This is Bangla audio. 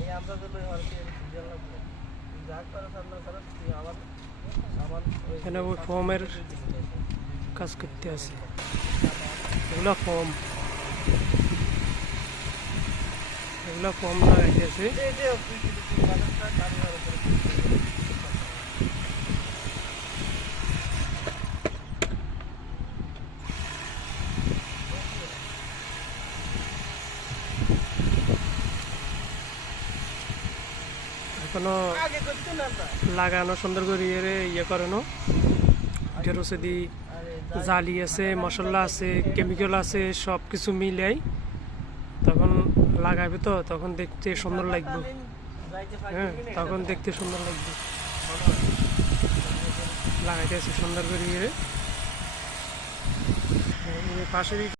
এই আমরা এখানে ওই ফর্মের কাজ করতে আছে, এগুলা ফর্ম লাগাইতেছে। এখনো লাগানো সুন্দর করে ইয়ে করানো, এটার যদি জালি আছে, মশলা আছে, কেমিক্যাল আছে, সব কিছু মিলাই তখন লাগাবে, তো তখন দেখতে সুন্দর লাগবে। হ্যাঁ, তখন দেখতে সুন্দর লাগবে। লাগাইতে আছে সুন্দর করে পাশের